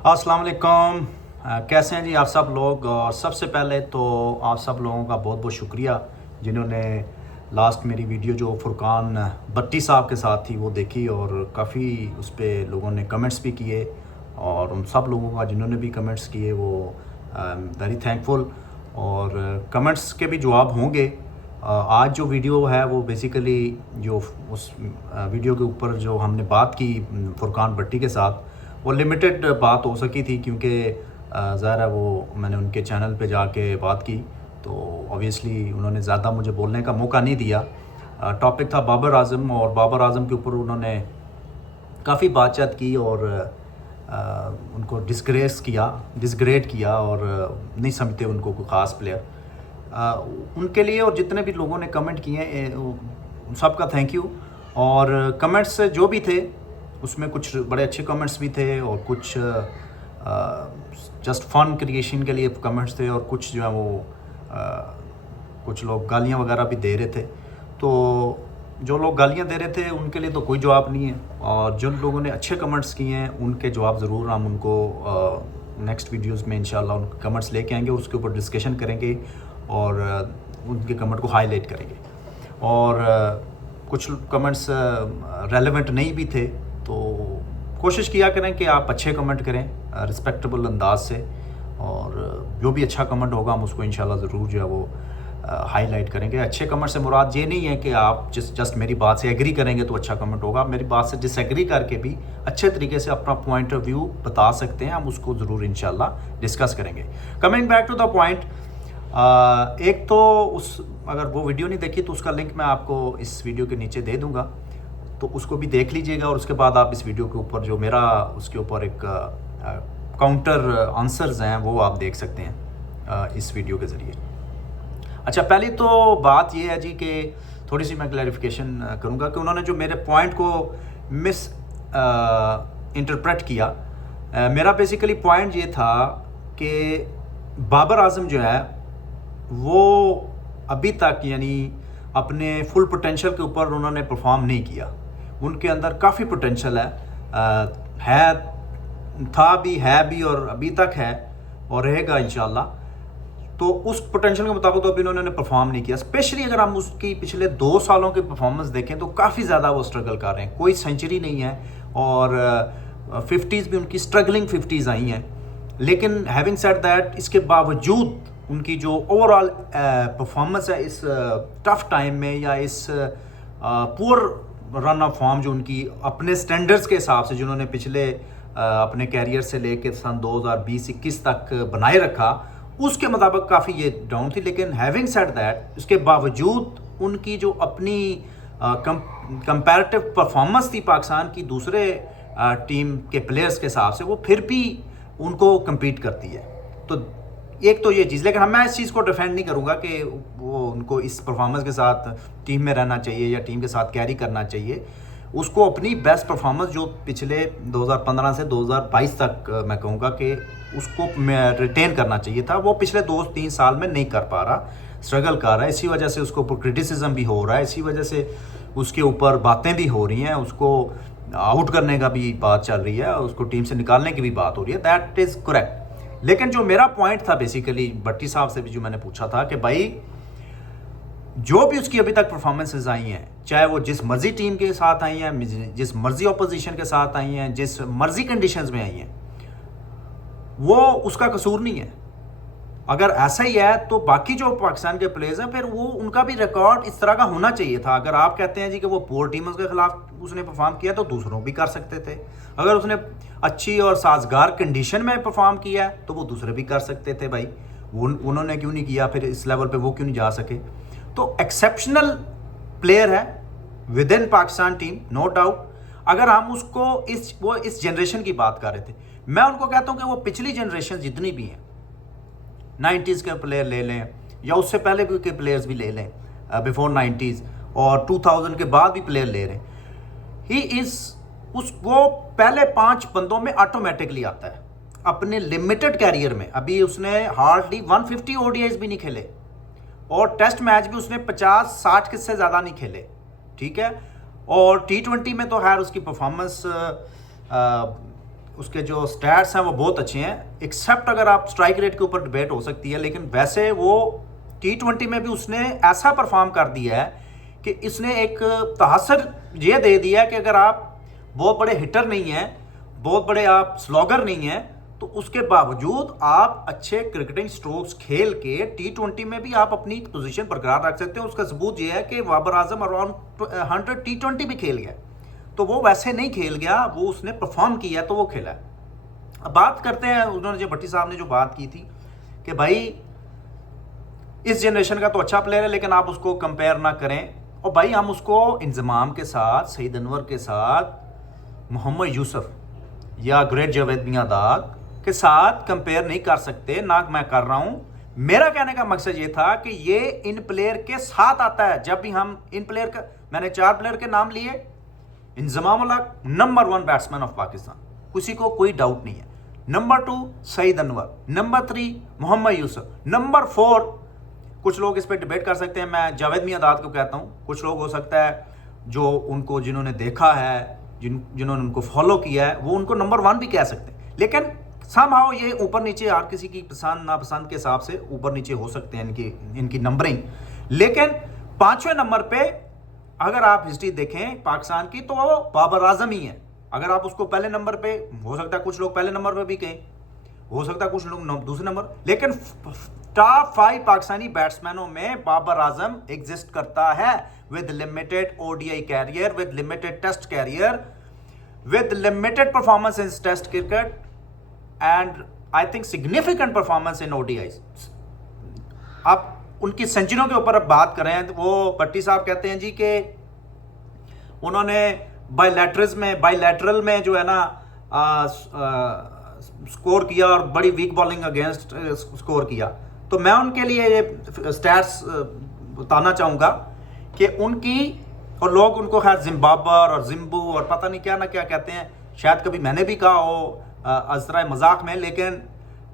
अस्सलाम वालेकुम। कैसे हैं जी आप सब लोग। और सबसे पहले तो आप सब लोगों का बहुत बहुत शुक्रिया जिन्होंने लास्ट मेरी वीडियो जो फुरकान भट्टी साहब के साथ थी वो देखी और काफ़ी उस पर लोगों ने कमेंट्स भी किए। और उन सब लोगों का जिन्होंने भी कमेंट्स किए वो वेरी थैंकफुल। और कमेंट्स के भी जवाब होंगे। आज जो वीडियो है वो बेसिकली जो उस वीडियो के ऊपर जो हमने बात की फुरकान भट्टी के साथ वो लिमिटेड बात हो सकी थी क्योंकि ज़ाहिर है वो मैंने उनके चैनल पे जाके बात की तो ऑब्वियसली उन्होंने ज़्यादा मुझे बोलने का मौका नहीं दिया। टॉपिक था बाबर आज़म और बाबर आज़म के ऊपर उन्होंने काफ़ी बातचीत की और उनको डिसग्रेड किया और नहीं समझते उनको कोई ख़ास प्लेयर। उनके लिए और जितने भी लोगों ने कमेंट किए उन सबका थैंक यू। और कमेंट्स जो भी थे उसमें कुछ बड़े अच्छे कमेंट्स भी थे और कुछ जस्ट फन क्रिएशन के लिए कमेंट्स थे और कुछ जो है वो कुछ लोग गालियाँ वगैरह भी दे रहे थे। तो जो लोग गालियाँ दे रहे थे उनके लिए तो कोई जवाब नहीं है और जिन लोगों ने अच्छे कमेंट्स किए हैं उनके जवाब ज़रूर हम उनको नेक्स्ट वीडियोस में इंशाल्लाह उन कमेंट्स लेके आएंगे, उसके ऊपर डिस्कशन करेंगे और उनके कमेंट को हाईलाइट करेंगे। और कुछ कमेंट्स रेलेवेंट नहीं भी थे तो कोशिश किया करें कि आप अच्छे कमेंट करें रिस्पेक्टेबल अंदाज से और जो भी अच्छा कमेंट होगा हम उसको इंशाल्लाह ज़रूर जो है वो हाईलाइट करेंगे। अच्छे कमेंट से मुराद ये नहीं है कि आप जस्ट मेरी बात से एग्री करेंगे तो अच्छा कमेंट होगा। मेरी बात से डिसएग्री करके भी अच्छे तरीके से अपना पॉइंट ऑफ व्यू बता सकते हैं, हम उसको ज़रूर इंशाल्लाह डिस्कस करेंगे। Coming back to the point, एक तो उस अगर वो वीडियो नहीं देखी तो उसका लिंक मैं आपको इस वीडियो के नीचे दे दूँगा तो उसको भी देख लीजिएगा और उसके बाद आप इस वीडियो के ऊपर जो मेरा उसके ऊपर एक काउंटर आंसर्स हैं वो आप देख सकते हैं इस वीडियो के ज़रिए। अच्छा, पहली तो बात ये है जी कि थोड़ी सी मैं क्लैरिफिकेशन करूँगा कि उन्होंने जो मेरे पॉइंट को मिस इंटरप्रेट किया। मेरा बेसिकली पॉइंट ये था कि बाबर आज़म जो है वो अभी तक यानी अपने फुल पोटेंशियल के ऊपर उन्होंने परफॉर्म नहीं किया। उनके अंदर काफ़ी पोटेंशियल है, था भी, है भी और अभी तक है और रहेगा इंशाल्लाह। तो उस पोटेंशियल के मुताबिक तो अभी उन्होंने परफॉर्म नहीं किया। स्पेशली अगर हम उसकी पिछले 2 सालों की परफॉर्मेंस देखें तो काफ़ी ज़्यादा वो स्ट्रगल कर रहे हैं, कोई सेंचुरी नहीं है और 50s भी उनकी स्ट्रगलिंग 50s आई हैं। लेकिन हैविंग सेड दैट, इसके बावजूद उनकी जो ओवरऑल परफॉर्मेंस है इस टफ टाइम में या इस पुअर रन ऑफ फॉर्म जो उनकी अपने स्टैंडर्ड्स के हिसाब से जिन्होंने पिछले अपने कैरियर से लेकर सन 2020-21 तक बनाए रखा, उसके मुताबिक काफ़ी ये डाउन थी। लेकिन हैविंग सेड दैट, उसके बावजूद उनकी जो अपनी कंपैरेटिव परफॉर्मेंस थी पाकिस्तान की दूसरे टीम के प्लेयर्स के हिसाब से, वो फिर भी उनको कम्पीट करती है। तो एक तो ये चीज़, लेकिन मैं इस चीज़ को डिफेंड नहीं करूँगा कि वो उनको इस परफॉर्मेंस के साथ टीम में रहना चाहिए या टीम के साथ कैरी करना चाहिए। उसको अपनी बेस्ट परफॉर्मेंस जो पिछले 2015 से 2022 तक मैं कहूँगा कि उसको रिटेन करना चाहिए था, वो पिछले 2-3 साल में नहीं कर पा रहा, स्ट्रगल कर रहा है। इसी वजह से उसके ऊपर क्रिटिसिज्म भी हो रहा है, इसी वजह से उसके ऊपर बातें भी हो रही हैं, उसको आउट करने का भी बात चल रही है, उसको टीम से निकालने की भी बात हो रही है। That is correct. लेकिन जो मेरा पॉइंट था बेसिकली भट्टी साहब से भी जो मैंने पूछा था कि भाई जो भी उसकी अभी तक परफॉर्मेंसेज आई हैं, चाहे वो जिस मर्जी टीम के साथ आई हैं, जिस मर्जी ऑपोजिशन के साथ आई हैं, जिस मर्जी कंडीशंस में आई हैं, वो उसका कसूर नहीं है। अगर ऐसा ही है तो बाकी जो पाकिस्तान के प्लेयर्स हैं फिर वो उनका भी रिकॉर्ड इस तरह का होना चाहिए था। अगर आप कहते हैं जी कि वो पुअर टीमों के खिलाफ उसने परफॉर्म किया तो दूसरों भी कर सकते थे। अगर उसने अच्छी और साजगार कंडीशन में परफॉर्म किया है तो वो दूसरे भी कर सकते थे। भाई उन्होंने क्यों नहीं किया, फिर इस लेवल पे वो क्यों नहीं जा सके? तो एक्सेप्शनल प्लेयर है within Pakistan team, no doubt. अगर हम उसको इस जनरेशन की बात कर रहे थे, मैं उनको कहता हूँ कि वो पिछली जनरेशन जितनी भी हैं, 90s के प्लेयर ले लें या उससे पहले भी के प्लेयर्स भी ले लें, बिफोर 90s और 2000 के बाद भी प्लेयर ले रहे हैं, ही इज़ वो पहले 5 बंदों में ऑटोमेटिकली आता है। अपने लिमिटेड कैरियर में अभी उसने हार्डली 150 ODIs भी नहीं खेले और टेस्ट मैच भी उसने 50-60 से ज़्यादा नहीं खेले, ठीक है। और T20 में तो खैर उसकी परफॉर्मेंस उसके जो स्टैट्स हैं वो बहुत अच्छे हैं, एक्सेप्ट अगर आप स्ट्राइक रेट के ऊपर डिबेट हो सकती है, लेकिन वैसे वो T20 में भी उसने ऐसा परफॉर्म कर दिया है कि इसने एक तहसर ये दे दिया कि अगर आप बहुत बड़े हिटर नहीं हैं, बहुत बड़े आप स्लॉगर नहीं हैं, तो उसके बावजूद आप अच्छे क्रिकेटिंग स्ट्रोक्स खेल के T20 में भी आप अपनी पोजीशन बरकरार रख सकते हैं। उसका सबूत ये है कि बाबर आजम अराउंड 100 T20 भी खेल गया, तो वो वैसे नहीं खेल गया, वो उसने परफॉर्म किया तो वो खेला। अब बात करते हैं, उन्होंने जो भट्टी साहब ने जो बात की थी कि भाई इस जनरेशन का तो अच्छा प्लेयर है लेकिन आप उसको कंपेयर ना करें, और भाई हम उसको इंजमाम के साथ, सईद अनवर के साथ, मोहम्मद यूसुफ या ग्रेट जावेद मियांदाद के साथ कंपेयर नहीं कर सकते, ना मैं कर रहा हूं। मेरा कहने का मकसद ये था कि ये इन प्लेयर के साथ आता है। जब भी हम इन प्लेयर का, मैंने 4 प्लेयर के नाम लिए, Inzamam ul Haq number 1 batsman of Pakistan, किसी को कोई डाउट नहीं है। Number 2 Saeed Anwar, number 3 Mohammad Yousuf, number 4 कुछ लोग इस पर डिबेट कर सकते हैं, मैं जावेद मियांदाद को कहता हूं। कुछ लोग हो सकता है जो उनको, जिन्होंने देखा है, जिन्होंने उनको फॉलो किया है, वो उनको नंबर 1 भी कह सकते हैं। लेकिन समहाउ ये ऊपर नीचे हर किसी की पसंद नापसंद के हिसाब से ऊपर नीचे हो सकते हैं इनकी नंबरिंग। लेकिन 5वें नंबर पे अगर आप हिस्ट्री देखें पाकिस्तान की, तो वो बाबर आजम ही है। अगर आप उसको पहले नंबर पे, हो सकता है कुछ लोग पहले नंबर पे भी कहें, हो सकता है कुछ लोग दूसरे नंबर, लेकिन टॉप 5 पाकिस्तानी बैट्समैनों में बाबर आजम एग्जिस्ट करता है, with limited ODI career, with limited test career, with limited performance in test cricket and I think significant performance in ODI. आप उनकी सेंचुरियों के ऊपर अब बात करें तो वो भट्टी साहब कहते हैं जी कि उन्होंने बायलैटरल में जो है ना स्कोर किया और बड़ी वीक बॉलिंग अगेंस्ट स्कोर किया। तो मैं उनके लिए ये स्टैट्स बताना चाहूँगा कि उनकी, और लोग उनको खैर जिम्बाबर और जिम्बू और पता नहीं क्या ना क्या कहते हैं, शायद कभी मैंने भी कहा हो असरा मजाक में, लेकिन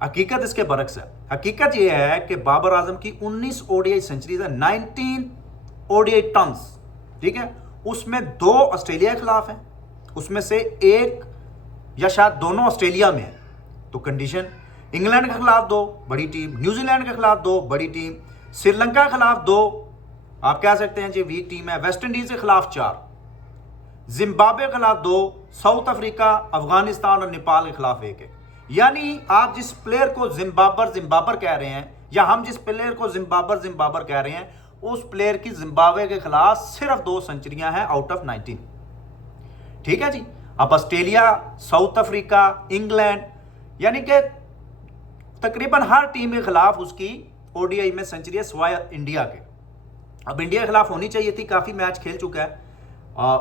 हकीकत इसके बरक्स है। हकीकत ये है कि बाबर आजम की 19 ओडीआई सेंचुरीज है, 19 ओडीआई टर्न्स, ठीक है। उसमें 2 ऑस्ट्रेलिया के खिलाफ हैं, उसमें से 1 या शायद दोनों ऑस्ट्रेलिया में है। तो कंडीशन, इंग्लैंड के खिलाफ 2 बड़ी टीम, न्यूजीलैंड के खिलाफ 2 बड़ी टीम, श्रीलंका के खिलाफ 2, आप कह सकते हैं जी वीक टीम है, वेस्ट इंडीज के खिलाफ 4, जिम्बाब्वे के खिलाफ 2, साउथ अफ्रीका, अफगानिस्तान और नेपाल के खिलाफ 1। यानी आप जिस प्लेयर को जिम्बाबर कह रहे हैं, या हम जिस प्लेयर को जिम्बाबर कह रहे हैं, उस प्लेयर की जिम्बाब्वे के खिलाफ सिर्फ 2 सेंचुरियां हैं आउट ऑफ 19, ठीक है जी। अब ऑस्ट्रेलिया, साउथ अफ्रीका, इंग्लैंड, यानी कि तकरीबन हर टीम के खिलाफ उसकी ओडीआई में सेंचुरी है सिवाय इंडिया के। अब इंडिया के खिलाफ होनी चाहिए थी, काफ़ी मैच खेल चुका है,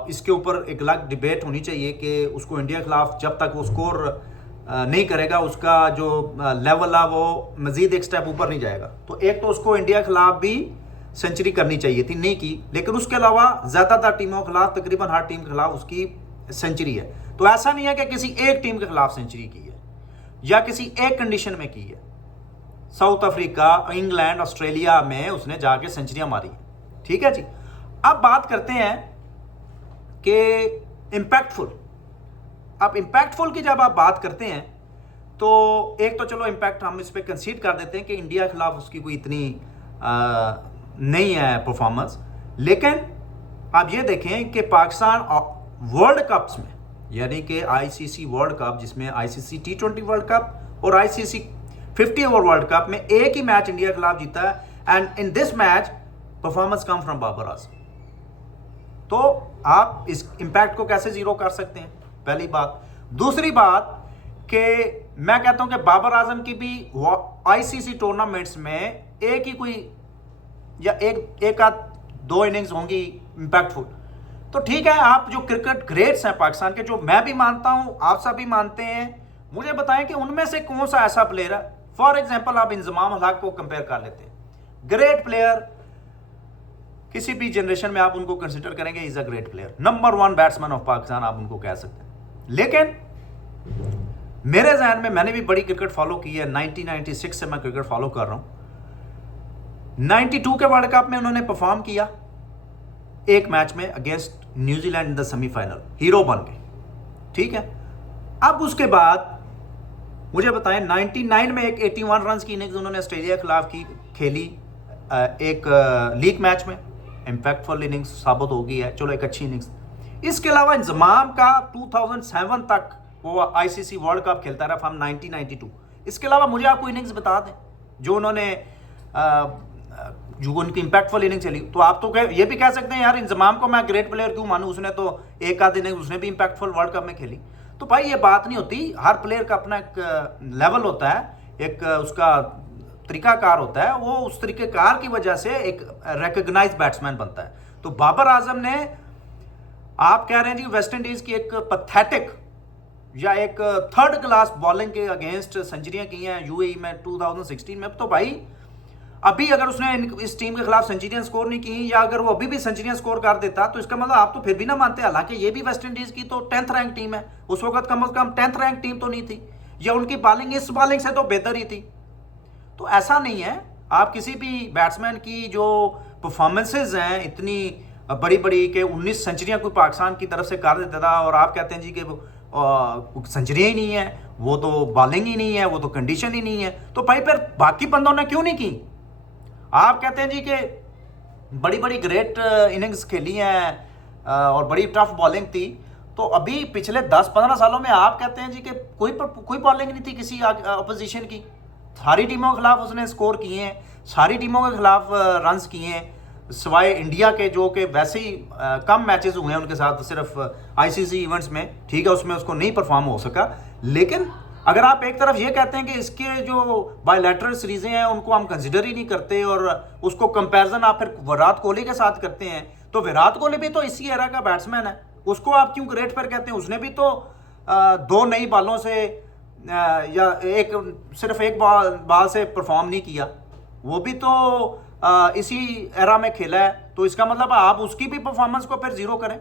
इसके ऊपर एक अलग डिबेट होनी चाहिए कि उसको इंडिया के खिलाफ जब तक वो स्कोर नहीं करेगा, उसका जो लेवल है वो मज़ीद एक स्टेप ऊपर नहीं जाएगा। तो एक तो उसको इंडिया के खिलाफ भी सेंचुरी करनी चाहिए थी, नहीं की, लेकिन उसके अलावा ज़्यादातर टीमों के खिलाफ, तकरीबन हर टीम के खिलाफ उसकी सेंचुरी है। तो ऐसा नहीं है कि किसी एक टीम के खिलाफ सेंचुरी की है या किसी एक कंडीशन में की है। साउथ अफ्रीका, इंग्लैंड, ऑस्ट्रेलिया में उसने जाके सेंचुरियां मारी है, ठीक है जी। अब बात करते हैं कि इम्पैक्टफुल। अब इम्पैक्टफुल की जब आप बात करते हैं तो एक तो चलो इम्पैक्ट हम इस पर कंसीड कर देते हैं कि इंडिया के खिलाफ उसकी कोई इतनी नहीं है परफॉर्मेंस, लेकिन आप ये देखें कि पाकिस्तान वर्ल्ड कप्स में, यानी कि आईसीसी वर्ल्ड कप, जिसमें आईसीसी T20 वर्ल्ड कप और आईसीसी 50 ओवर वर्ल्ड कप में एक ही मैच इंडिया के खिलाफ जीता है, and in this match performance come from Babar Azam. तो आप इस इंपैक्ट को कैसे जीरो कर सकते हैं, पहली बात। दूसरी बात कि मैं कहता हूं कि बाबर आजम की भी आईसीसी टूर्नामेंट्स में एक ही कोई या एक आध 2 इनिंग्स होंगी इंपैक्टफुल। तो ठीक है, आप जो क्रिकेट ग्रेट्स हैं पाकिस्तान के, जो मैं भी मानता हूं, आप सब भी मानते हैं, मुझे बताएं कि उनमें से कौन सा ऐसा प्लेयर है। फॉर एग्जांपल आप इंजमाम उल हक को कंपेयर कर लेते हैं, ग्रेट प्लेयर, किसी भी जनरेशन में आप उनको कंसिडर करेंगे is a great player, number 1 batsman of Pakistan आप उनको कह सकते हैं। लेकिन मेरे जहन में, मैंने भी बड़ी क्रिकेट फॉलो की है, 1996 से मैं क्रिकेट फॉलो कर रहा हूं। 92 के वर्ल्ड कप में उन्होंने परफॉर्म किया एक मैच में against New Zealand in the semifinal, hero बन गए, ठीक है। अब उसके बाद मुझे बताएं 99 में एक 81 रन की इनिंग्स उन्होंने ऑस्ट्रेलिया के खिलाफ की खेली एक लीग मैच में, इम्पैक्टफुल इनिंग्स साबित हो गई है, चलो एक अच्छी इनिंग्स। इसके अलावा इंजमाम का 2007 तक वो आईसीसी वर्ल्ड कप खेलता रहा फ्रॉम 1992। इसके अलावा मुझे आपको इनिंग्स बता दें जो उन्होंने जो उनकी इंपैक्टफुल इनिंग चली। तो आप तो ये भी कह सकते हैं यार इंजमाम को मैं ग्रेट प्लेयर क्यों मानूं, उसने तो एक आध इनिंग उसने भी इंपैक्टफुल वर्ल्ड कप में खेली। तो भाई ये बात नहीं होती, हर प्लेयर का अपना एक लेवल होता है, एक उसका तरीकाकार होता है, वो उस तरीकेकार की वजह से एक रिकॉग्नाइज्ड बैट्समैन बनता है। तो बाबर आजम ने, आप कह रहे हैं जी वेस्ट इंडीज की एक पैथेटिक या एक थर्ड क्लास बॉलिंग के अगेंस्ट सेंचुरियां की हैं यूएई में 2016 में, तो भाई अभी अगर उसने इस टीम के खिलाफ सेंचुरियां स्कोर नहीं की या अगर वो अभी भी सेंचुरियां स्कोर कर देता तो इसका मतलब आप तो फिर भी ना मानते। हालांकि ये भी वेस्ट इंडीज की तो 10th रैंक टीम है, उस वक्त कम से कम 10th रैंक टीम तो नहीं थी, या उनकी बॉलिंग इस बॉलिंग से तो बेहतर ही थी। तो ऐसा नहीं है, आप किसी भी बैट्समैन की जो परफॉर्मेंसेज हैं इतनी बड़ी बड़ी के 19 सेंचुरियां कोई पाकिस्तान की तरफ से कर देता था और आप कहते हैं जी कि सेंचुरियां ही नहीं है, वो तो बॉलिंग ही नहीं है, वो तो कंडीशन ही नहीं है, तो भाई फिर बाकी बंदों ने क्यों नहीं की? आप कहते हैं जी कि बड़ी बड़ी ग्रेट इनिंग्स खेली हैं और बड़ी टफ बॉलिंग थी, तो अभी पिछले 10-15 सालों में आप कहते हैं जी कि कोई बॉलिंग नहीं थी किसी अपोजिशन की, सारी टीमों के खिलाफ उसने स्कोर किए हैं, सारी टीमों के खिलाफ रन्स किए हैं, सिवाय इंडिया के जो कि वैसे ही कम मैचेस हुए हैं उनके साथ सिर्फ आईसीसी इवेंट्स में, ठीक है उसमें उसको नहीं परफॉर्म हो सका। लेकिन अगर आप एक तरफ ये कहते हैं कि इसके जो बायलैटरल सीरीजें हैं उनको हम कंसिडर ही नहीं करते और उसको कंपैरिजन आप फिर विराट कोहली के साथ करते हैं, तो विराट कोहली भी तो इसी एरा का बैट्समैन है, उसको आप क्यों ग्रेट पर कहते हैं? उसने भी तो 2 नई बॉलों से या सिर्फ एक बॉल से परफॉर्म नहीं किया, वो भी तो इसी एरा में खेला है, तो इसका मतलब आप उसकी भी परफॉर्मेंस को फिर जीरो करें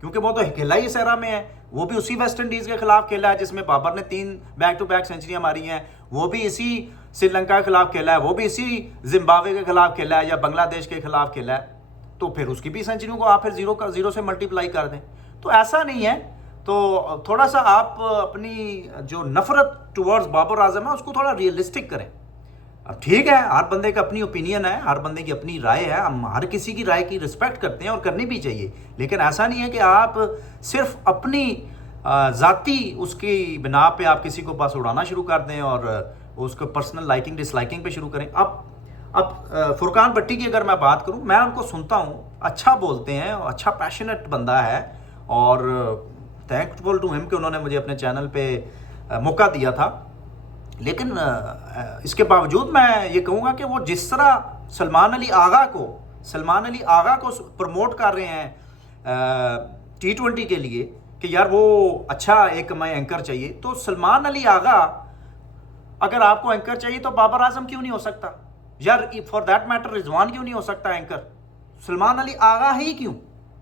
क्योंकि वो तो खेला ही इस एरा में है, वो भी उसी वेस्ट इंडीज के खिलाफ खेला है जिसमें बाबर ने 3 बैक टू बैक सेंचुरियां मारी हैं, वो भी इसी श्रीलंका के खिलाफ खेला है, वो भी इसी जिम्बाब्वे के खिलाफ खेला है या बांग्लादेश के खिलाफ खेला है, तो फिर उसकी भी सेंचुरियों को आप फिर जीरो से मल्टीप्लाई कर दें। तो ऐसा नहीं है, तो थोड़ा सा आप अपनी जो नफरत टुवर्ड्स बाबर आजम है उसको थोड़ा रियलिस्टिक करें। अब ठीक है, हर बंदे का अपनी ओपिनियन है, हर बंदे की अपनी राय है, हम हर किसी की राय की रिस्पेक्ट करते हैं और करनी भी चाहिए, लेकिन ऐसा नहीं है कि आप सिर्फ अपनी ज़ाती उसकी बिना पे आप किसी को पास उड़ाना शुरू कर दें और उसको पर्सनल लाइकिंग डिसलाइकिंग पे शुरू करें। अब फुरकान भट्टी की अगर मैं बात करूं, मैं उनको सुनता हूं, अच्छा बोलते हैं, अच्छा पैशनेट बंदा है और थैंकफुल टू हिम कि उन्होंने मुझे अपने चैनल पे मौका दिया था। लेकिन इसके बावजूद मैं ये कहूँगा कि वो जिस तरह सलमान अली आगा को प्रमोट कर रहे हैं T20 के लिए कि यार वो अच्छा एक हमें एंकर चाहिए, तो सलमान अली आगा अगर आपको एंकर चाहिए तो बाबर आजम क्यों नहीं हो सकता यार? फॉर दैट मैटर रिजवान क्यों नहीं हो सकता एंकर? सलमान अली आगा ही क्यों?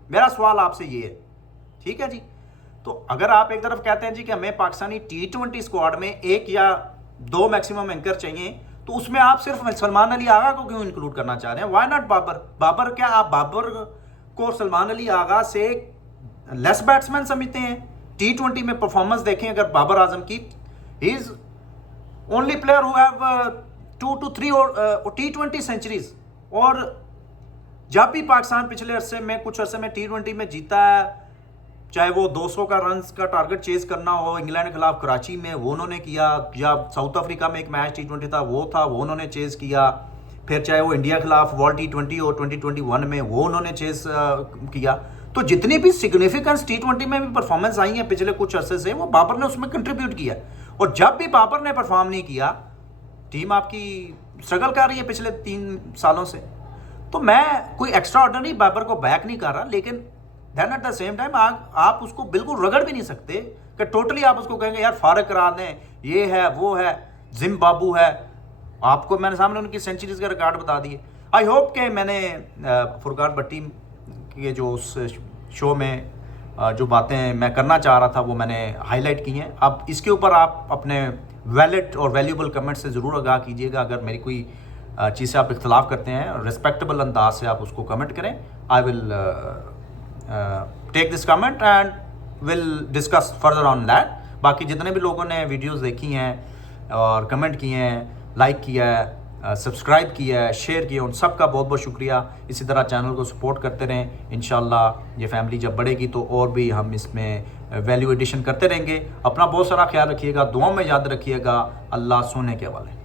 मेरा सवाल आपसे ये है, ठीक है जी। तो अगर आप एक तरफ कहते हैं जी कि हमें पाकिस्तानी T20 स्क्वाड में 1 या 2 मैक्सिमम एंकर चाहिए, तो उसमें आप सिर्फ सलमान अली आगा को क्यों इंक्लूड करना चाह रहे हैं? Why not Babar? क्या आप बाबर को सलमान अली आगा से लेस बैट्समैन समझते हैं? T20 में परफॉर्मेंस देखें अगर बाबर आजम की, he is only player who have 2 to 3 T20 centuries, और जब भी पाकिस्तान पिछले अरसे में कुछ अरसे में T20 में जीता है, चाहे वो 200 का रन का टारगेट चेज करना हो, इंग्लैंड के खिलाफ कराची में वो उन्होंने किया, या साउथ अफ्रीका में एक मैच T20 था वो उन्होंने चेज किया, फिर चाहे वो इंडिया के खिलाफ वर्ल्ड T20 और 2021 में वो उन्होंने चेज किया। तो जितनी भी सिग्निफिकेंस T20 में भी परफॉर्मेंस आई है पिछले कुछ अरसे से, वो बाबर ने उसमें कंट्रीब्यूट किया, और जब भी बाबर ने परफॉर्म नहीं किया, टीम आपकी स्ट्रगल कर रही है पिछले 3 सालों से। तो मैं कोई एक्स्ट्रा ऑर्डिनरी बाबर को बैक नहीं कर रहा, लेकिन then at the same time आप उसको बिल्कुल रगड़ भी नहीं सकते कि टोटली आप उसको कहेंगे यार फारक करा दें, ये है वो है, जिम्बाबू है। आपको मैंने सामने उनकी सेंचुरीज का रिकॉर्ड बता दिए। आई होप कि मैंने फुरकान भट्टी के जो उस शो में जो बातें मैं करना चाह रहा था वो मैंने हाईलाइट की हैं। अब इसके ऊपर आप अपने वैलिड और वैल्यूबल कमेंट से ज़रूर आगाह कीजिएगा। अगर मेरी कोई चीज़ से आप इख्तलाफ करते हैं, रिस्पेक्टेबल अंदाज से आप उसको कमेंट करें। I will take this comment and we'll discuss further on that. बाकी जितने भी लोगों ने वीडियोस देखी हैं और कमेंट किए हैं, लाइक किया है, सब्सक्राइब किया है, शेयर किया, उन सब का बहुत बहुत शुक्रिया। इसी तरह चैनल को सपोर्ट करते रहें। इंशाल्लाह ये फैमिली जब बढ़ेगी तो और भी हम इसमें वैल्यू एडिशन करते रहेंगे। अपना बहुत सारा ख्याल रखिएगा, दुआ में याद रखिएगा। अल्लाह सोने के हवाले।